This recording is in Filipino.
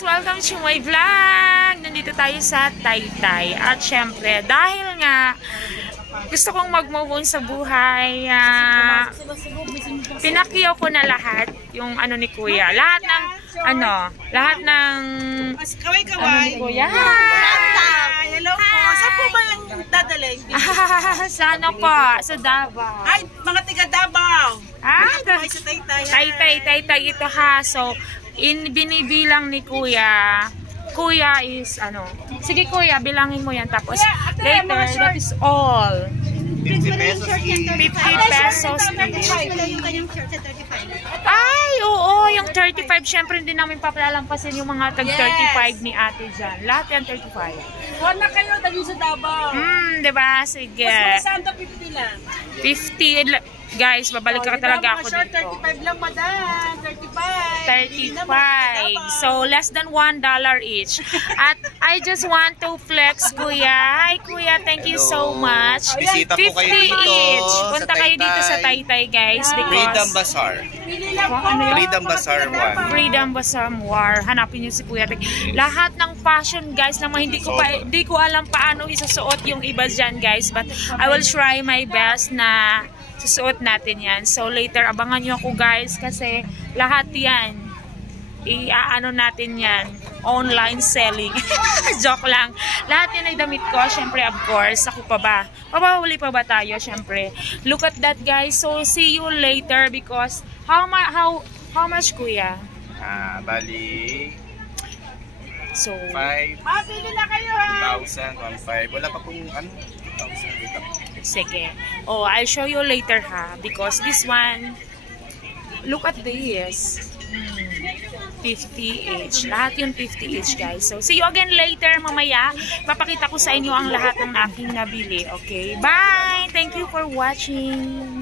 Welcome to my vlog! Nandito tayo sa Taytay. At syempre, dahil nga gusto kong mag-move on sa buhay, pinakiyaw ko na lahat yung ano ni Kuya. Lahat ng ni Kuya. Hello po. Saan po ba yung dadalhin? Sana po, sa Davao. Ay, mga tiga Davao. Sa Taytay. Taytay ito ha. So, binibilang ni Kuya. Kuya is sige Kuya, bilangin mo yan. Tapos later, that is all. 50 pesos. 50 pesos. Ay, oo, yung 35. Syempre hindi namin papalalampasin yung mga tag-35 ni ate dyan. Lahat yan 35. Huwag na kayo, dali sa Davao. Diba? Sige. Mas masanda 50 lang. 50. Guys, babalik ka talaga ako dito. 35 lang, madam. 35. 35. So, less than $1 each. At I just want to flex, Kuya. Hi, Kuya. Thank you so much. Bisita po kayo dito each. sa Punta kayo dito sa Taytay, guys. Because Freedom Bazaar. Freedom Bazaar 1. Freedom Bazaar War. Hanapin niyo si Kuya. Lahat ng fashion, guys, na hindi ko alam paano isusuot yung iba dyan, guys. But I will try my best na susuot natin yan. So later, abangan nyo ako, guys, kasi lahat yan iaano natin yan, online selling. Joke lang. Lahat yan ay damit ko, syempre, of course. Ako pa ba? Mabawali pa ba tayo? Syempre. Look at that, guys. So see you later because how much, Kuya? Bali So 5,000, 1,500. Wala pa pong 2,000. Sige. Oh, I'll show you later ha. Because this one, look at this. 50 each. Lahat yung 50 each, guys. So, see you again later mamaya. Papakita ko sa inyo ang lahat ng aking nabili. Okay? Bye! Thank you for watching.